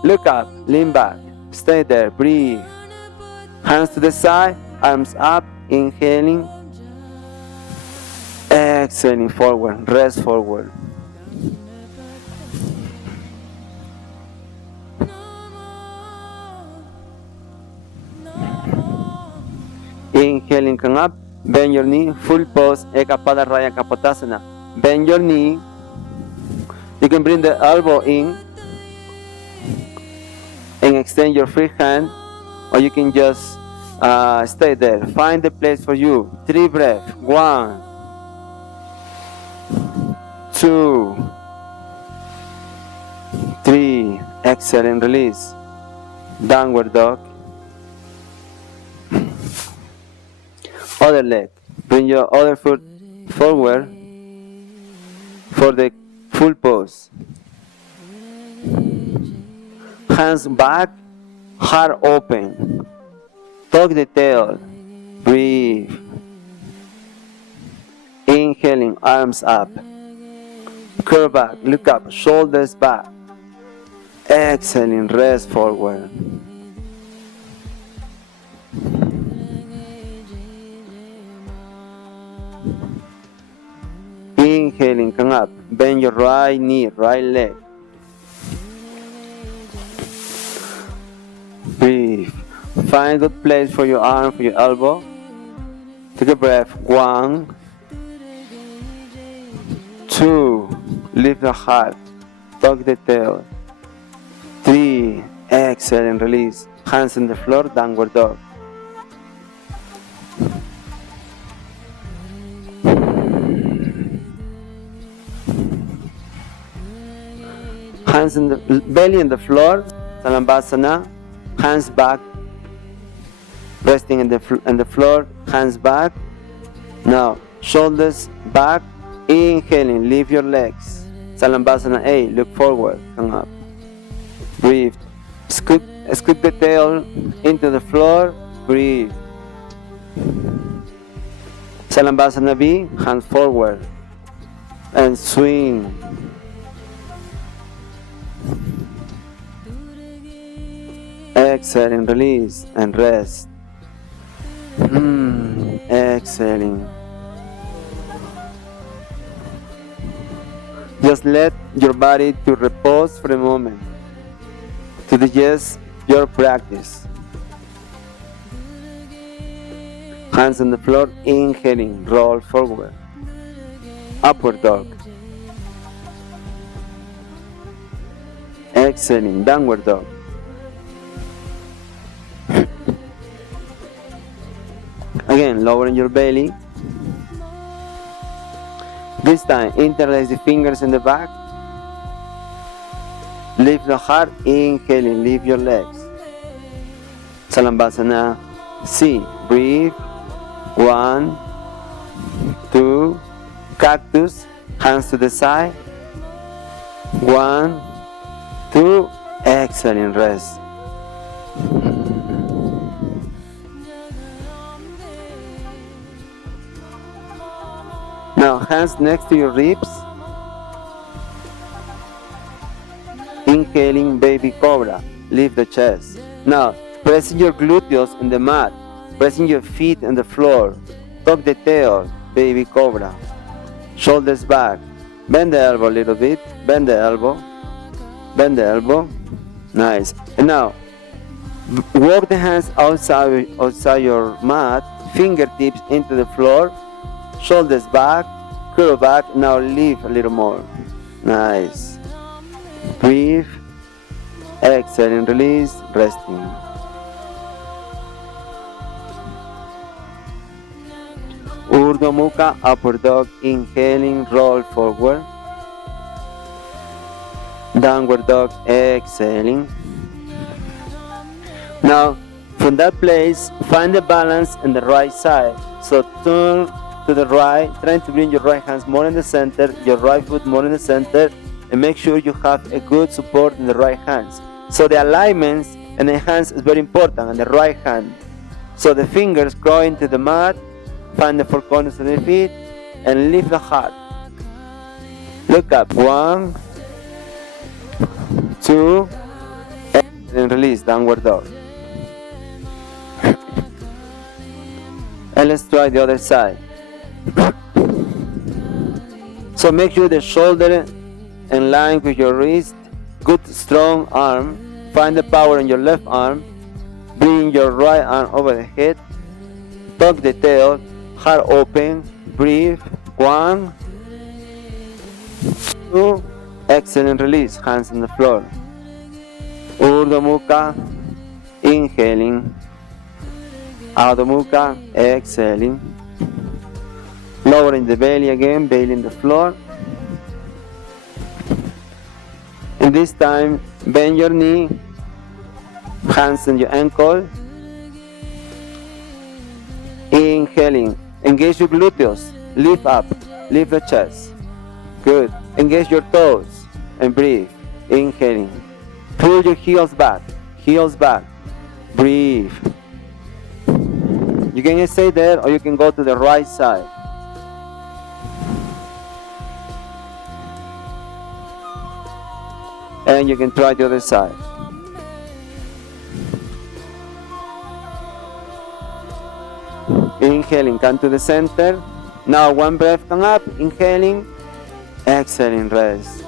Look up, lean back. Stay there, breathe. Hands to the side, arms up, inhaling. Exhaling forward, rest forward. Inhaling, come up, bend your knee, full pose, Eka Pada Raya Kapotasana. Bend your knee. You can bring the elbow in and extend your free hand, or you can just stay there. Find the place for you. 3 breaths. 1, 2, 3. Exhale and release. Downward dog. Other leg. Bring your other foot forward for the full pose. Hands back, heart open. Tuck the tail. Breathe. Inhaling, arms up. Curl back, look up, shoulders back. Exhaling, rest forward. Inhaling, come up. Bend your right knee, right leg. Breathe. Find a good place for your arm, for your elbow. Take a breath. 1, 2. Lift the heart. Tuck the tail. 3. Exhale and release. Hands on the floor, downward dog. Hands in the belly on the floor, Salambhasana. Hands back, resting in the floor. Hands back. Now shoulders back. Inhaling, lift your legs. Salambhasana A. Look forward, come up. Breathe. Scoop the tail into the floor. Breathe. Salambhasana B. Hands forward and swing. Exhaling, release and rest. Exhaling. Just let your body to repose for a moment to digest your practice. Hands on the floor, inhaling, roll forward. Upward dog. Exhaling, downward dog. Again, lowering your belly. This time, interlace the fingers in the back. Lift the heart, inhaling, lift your legs. Salambhasana C. Breathe. 1, 2. Cactus. Hands to the side. 1, 2. Exhaling, rest. Now, hands next to your ribs. Inhaling, baby cobra. Lift the chest. Now, pressing your gluteus in the mat. Pressing your feet on the floor. Tuck the tail, baby cobra. Shoulders back. Bend the elbow a little bit. Bend the elbow. Bend the elbow. Nice. And now, walk the hands outside your mat. Fingertips into the floor. Shoulders back. Curl back. Now lift a little more. Nice. Breathe. Exhale and release. Resting. Urdhva Mukha, upward dog. Inhaling, roll forward. Downward dog, exhaling. Now, from that place, find the balance on the right side. So turn to the right, trying to bring your right hands more in the center, your right foot more in the center, and make sure you have a good support in the right hands. So the alignments and the hands is very important, and the right hand. So the fingers go into the mat, find the four corners of the feet, and lift the heart. Look up. 1, 2, and release, downward dog. And let's try the other side. So make sure the shoulder in line with your wrist. Good strong arm. Find the power in your left arm. Bring your right arm over the head. Tuck the tail. Heart open. Breathe. 1, 2. Exhale and release. Hands on the floor. Urdhva Mukha. Inhaling. Adho Mukha. Exhaling. Lowering the belly again. Belly in the floor. And this time, bend your knee, hands on your ankle. Inhaling, engage your gluteus, lift up, lift the chest. Good. Engage your toes and breathe. Inhaling. Pull your heels back, breathe. You can stay there or you can go to the right side. And you can try the other side. Inhaling, come to the center. Now one breath, come up, inhaling, exhaling, rest.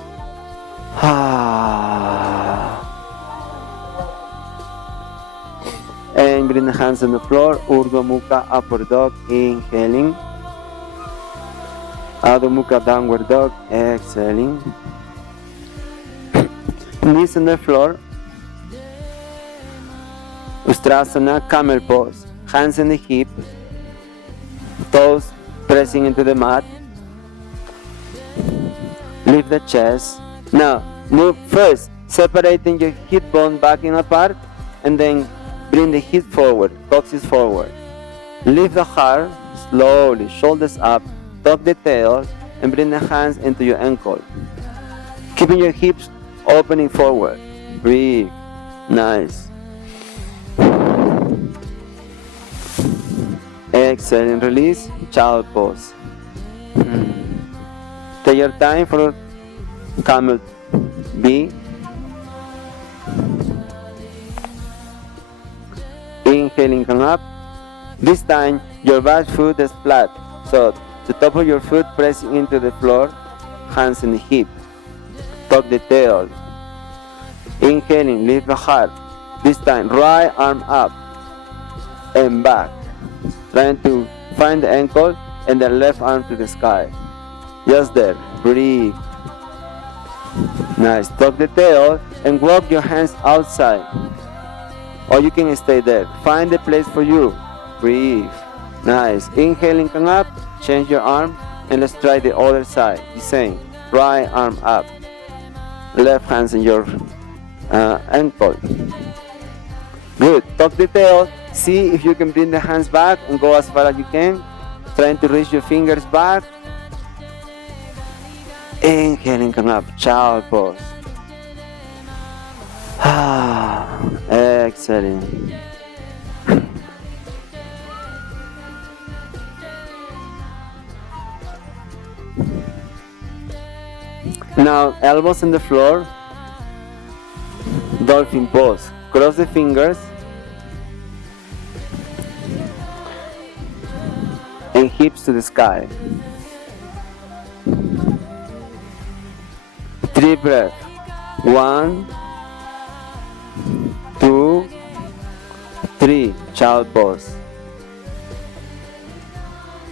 And bring the hands on the floor, Urdhva Mukha, upward dog, inhaling. Adho Mukha, downward dog, exhaling. Knees on the floor. Ustrasana, camel pose. Hands in the hip. Toes pressing into the mat. Lift the chest. Now, move first, separating your hip bone backing apart, and then bring the hip forward, coccyx forward. Lift the heart slowly, shoulders up, tuck the tail, and bring the hands into your ankle. Keeping your hips opening forward. Breathe. Nice. Exhale and release. Child pose. Take your time for camel B. Inhaling, come up. This time your back foot is flat. So the top of your foot pressing into the floor. Hands in the hip. Tuck the tail. Inhaling, lift the heart. This time, right arm up and back. Trying to find the ankle and the left arm to the sky. Just there. Breathe. Nice. Tuck the tail and walk your hands outside. Or you can stay there. Find the place for you. Breathe. Nice. Inhaling, come up. Change your arm and let's try the other side. The same. Right arm up. Left hands in your ankle. Good. Tuck the tail. See if you can bring the hands back and go as far as you can. Trying to reach your fingers back. Inhaling, come up. Child pose. Exhaling. Now, elbows on the floor. Dolphin pose. Cross the fingers. And hips to the sky. 3 breaths. 1, 2, 3. Child pose.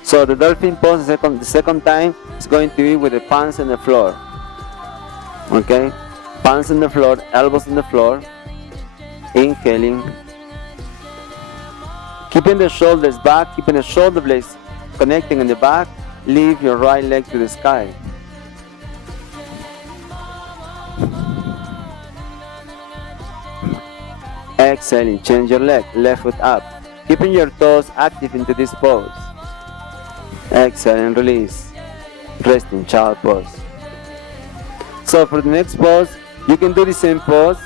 So the dolphin pose, the second time, is going to be with the palms on the floor. Okay? Palms on the floor, elbows on the floor. Inhaling. Keeping the shoulders back, keeping the shoulder blades connecting in the back. Lift your right leg to the sky. Exhaling, change your leg, left foot up. Keeping your toes active into this pose. Exhale and release. Resting, child pose. So for the next pose, you can do the same pose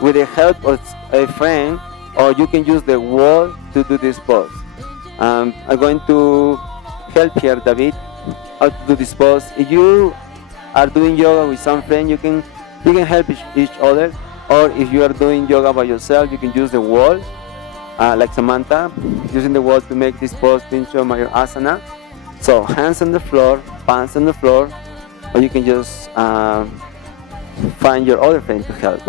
with the help of a friend, or you can use the wall to do this pose. I'm going to help here, David, how to do this pose. If you are doing yoga with some friend, you can help each other, or if you are doing yoga by yourself, you can use the wall, like Samantha, using the wall to make this pose, Pincho Mayurasana. So hands on the floor, palms on the floor, or you can just find your other friend to help.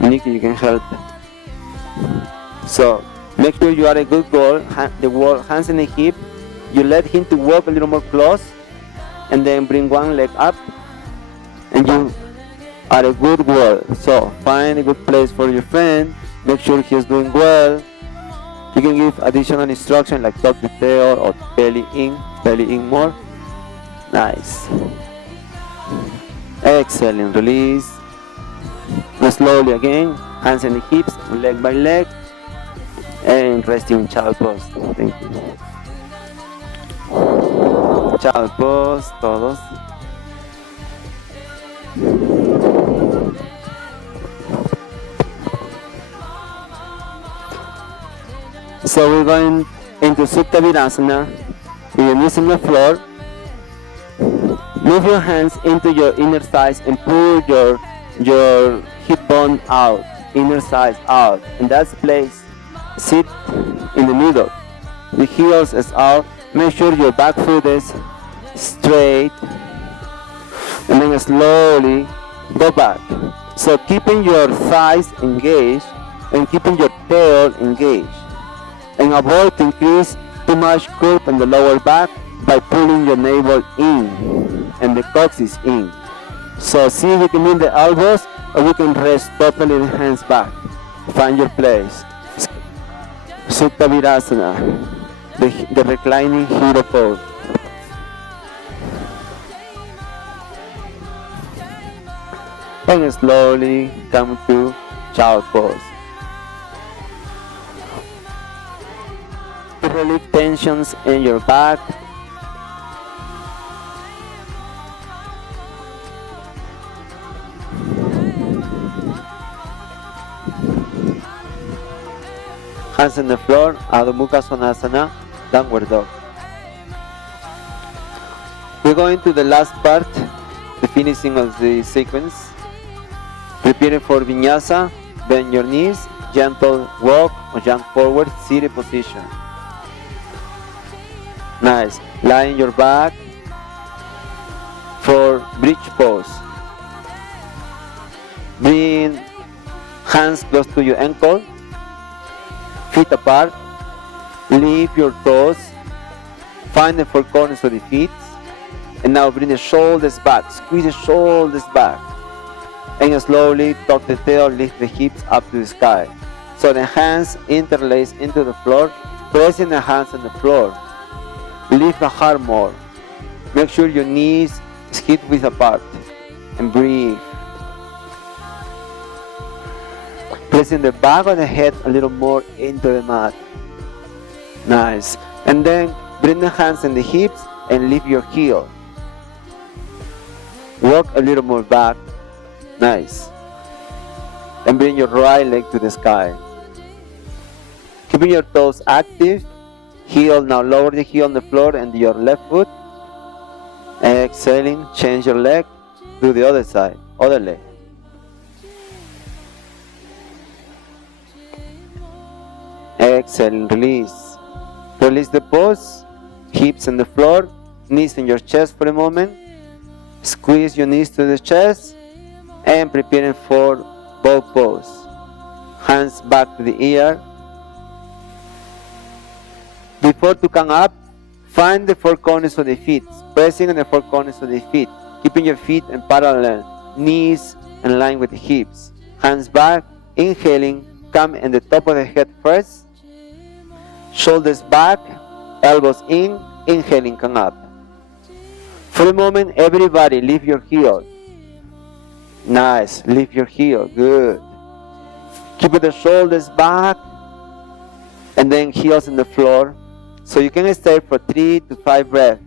Nikki, you can help. So make sure you are a good goal. The wall, hands in the hip. You let him to walk a little more close, and then bring one leg up, and you are a good wall. So find a good place for your friend. Make sure he is doing well. You can give additional instruction like tuck the tail or belly in more. Nice. Excellent. Release. Now slowly again, hands in the hips, leg by leg, and resting in child pose. Thank you. Child pose, todos. So we're going into Supta Virasana. With your knees on the floor. Move your hands into your inner thighs and pull your hip bone out, inner thighs out. In that place, sit in the middle. The heels is out. Make sure your back foot is straight. And then slowly go back. So keeping your thighs engaged and keeping your tail engaged. And avoid to increase too much curve in the lower back by pulling your navel in and the coccyx in. So see if you can bend the elbows, or you can rest totally the hands back. Find your place. Supta Virasana, the reclining hero pose. And slowly come to child pose. To relieve tensions in your back. Hands on the floor, Adho Mukha Svanasana, downward dog. We're going to the last part, the finishing of the sequence. Preparing for Vinyasa, bend your knees, gentle walk or jump forward, seated position. Nice. Lie on your back for bridge pose. Bring hands close to your ankle. Feet apart, lift your toes, find the four corners of the feet, and now bring the shoulders back, squeeze the shoulders back, and slowly tuck the tail, lift the hips up to the sky. So the hands interlace into the floor, pressing the hands on the floor. Lift the heart more. Make sure your knees hip width apart, and breathe. Pressing the back of the head a little more into the mat. Nice. And then bring the hands in the hips and lift your heel. Walk a little more back. Nice. And bring your right leg to the sky. Keeping your toes active. Heel, now lower the heel on the floor and your left foot. Exhaling, change your leg. Do the other side, other leg. Exhale, release. Release the pose. Hips on the floor. Knees in your chest for a moment. Squeeze your knees to the chest. And preparing for bow pose. Hands back to the ear. Before to come up, find the four corners of the feet. Pressing on the four corners of the feet. Keeping your feet in parallel. Knees in line with the hips. Hands back. Inhaling. Come in the top of the head first. Shoulders back, elbows in, inhaling, come up. For a moment, everybody, lift your heel. Nice, lift your heel, good. Keep the shoulders back, and then heels on the floor. So you can stay for 3 to 5 breaths.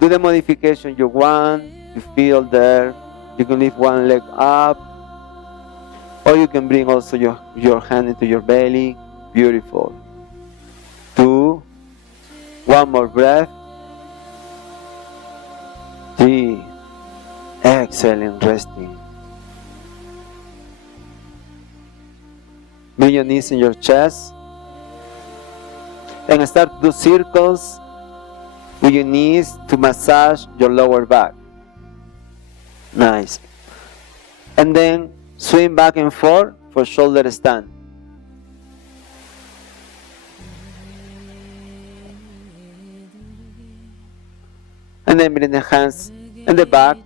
Do the modification you want. you feel there. You can lift one leg up, or you can bring also your hand into your belly. Beautiful. 2, one more breath. 3, exhaling, resting. Bring your knees in your chest and start to do circles with your knees to massage your lower back. Nice. And then swing back and forth for shoulder stand. And then bring the hands in the back.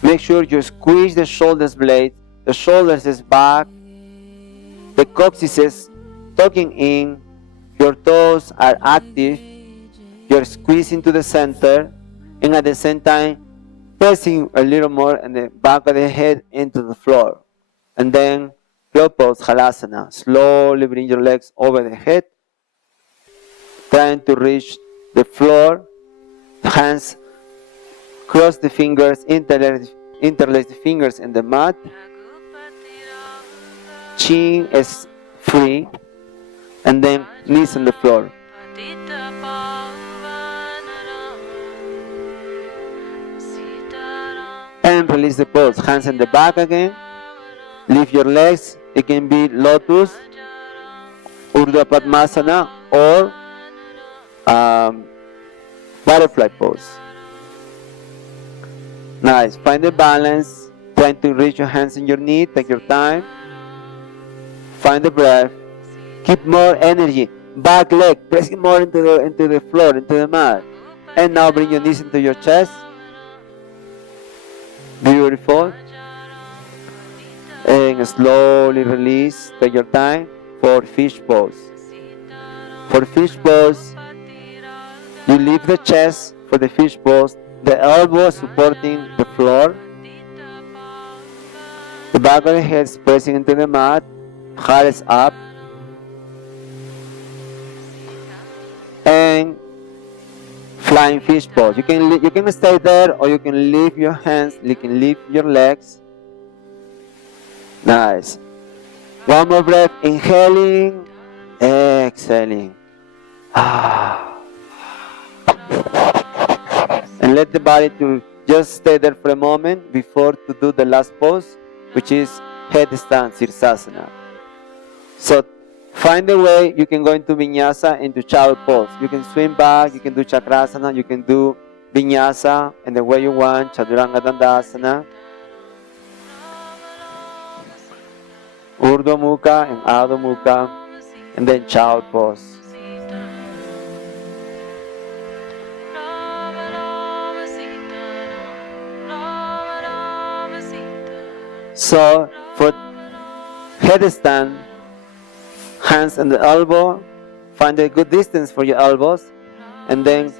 Make sure you squeeze the shoulders blade. The shoulders is back. The coccyx is tucking in. Your toes are active. You're squeezing to the center. And at the same time, pressing a little more in the back of the head into the floor. And then, flow pose, halasana. Slowly bring your legs over the head. Trying to reach the floor. Hands, cross the fingers, interlace the fingers in the mat. Chin is free. And then knees on the floor. And release the pose. Hands in the back again. Lift your legs. It can be lotus, Urdhva Padmasana, or butterfly pose. Nice. Find the balance. Trying to reach your hands in your knee. Take your time. Find the breath. Keep more energy. Back leg. Pressing more into the floor, into the mat. And now bring your knees into your chest. Beautiful. And slowly release. Take your time for fish pose. For fish pose, you lift the chest for the fish pose. The elbow supporting the floor. The back of the head is pressing into the mat. Heart is up. And flying fish pose. You can stay there, or you can lift your hands. You can lift your legs. Nice. One more breath. Inhaling. Exhaling. And let the body to just stay there for a moment before to do the last pose, which is headstand, Sirsasana. So find a way you can go into Vinyasa, into child pose. You can swim back, you can do Chakrasana, you can do Vinyasa in the way you want, Chaturanga Dandasana, Urdhva Mukha and Adho Mukha, and then child pose. So for headstand, hands on the elbow, find a good distance for your elbows, and then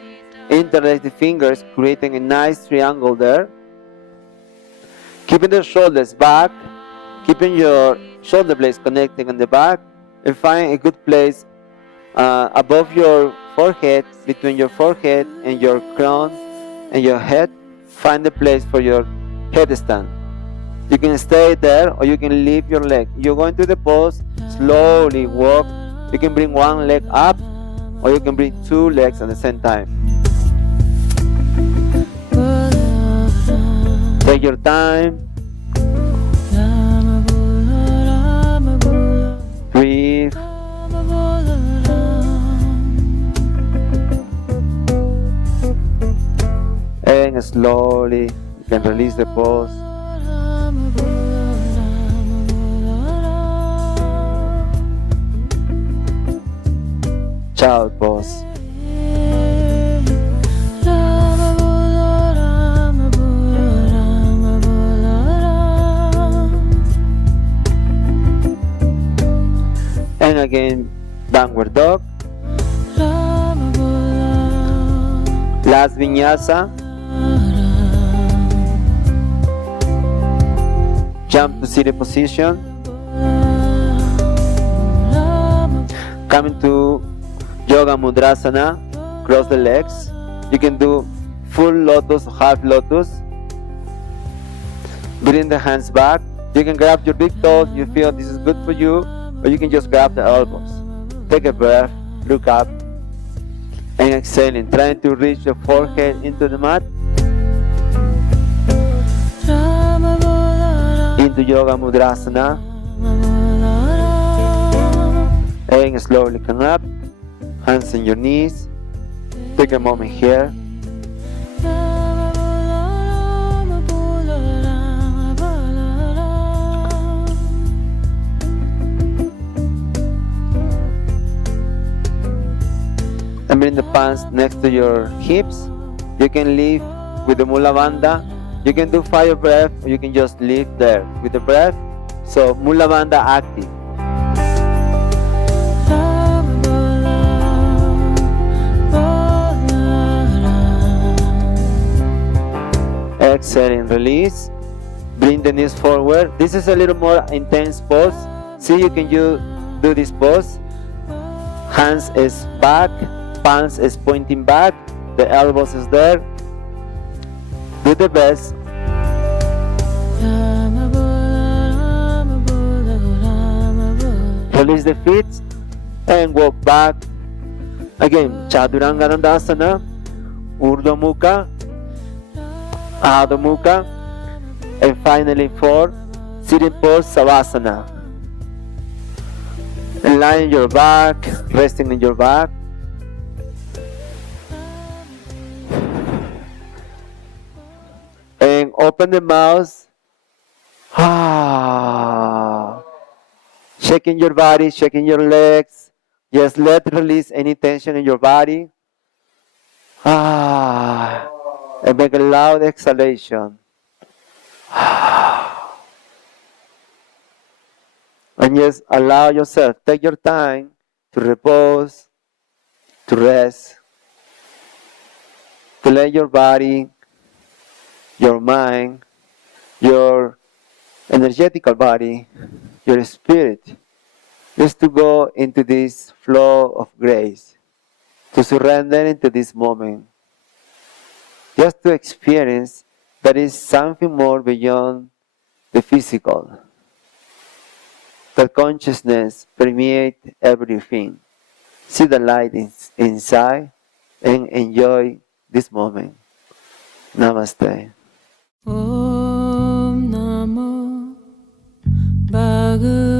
interlace the fingers, creating a nice triangle there. Keeping the shoulders back, keeping your shoulder blades connecting on the back, and find a good place above your forehead, between your forehead and your crown and your head. Find a place for your headstand. You can stay there, or you can lift your leg. You're going to the pose, slowly walk. You can bring one leg up, or you can bring two legs at the same time. Take your time. Breathe. And slowly you can release the pose. Child pose. And again, downward dog. Last vinyasa. Jump to seated position. Coming to Yoga Mudrasana. Cross the legs. You can do full lotus, half lotus. Bring the hands back. You can grab your big toes, you feel this is good for you, or you can just grab the elbows. Take a breath, look up, and exhaling, trying to reach your forehead into the mat. Into Yoga Mudrasana. And slowly come up, hands on your knees. Take a moment here. And bring the palms next to your hips. You can leave with the Mula Bandha. You can do fire breath, or you can just leave there with the breath. So Mula Bandha active. Exhale and release. Bring the knees forward. This is a little more intense pose. See, you can do this pose. Hands is back, palms is pointing back, the elbows is there. Do the best. Release the feet and walk back. Again, Chaturanga Dandasana, Urdhva Mukha, Adho Mukha, and finally 4, sitting pose, Savasana. Lying your back, resting in your back. And open the mouth. Shaking your body, shaking your legs. Just let release any tension in your body. And make a loud exhalation. And just allow yourself, take your time to repose, to rest, to let your body, your mind, your energetical body, your spirit, just to go into this flow of grace, to surrender into this moment, just to experience that is something more beyond the physical. That consciousness permeates everything. See the light inside and enjoy this moment. Namaste. Om Namo Bhagavate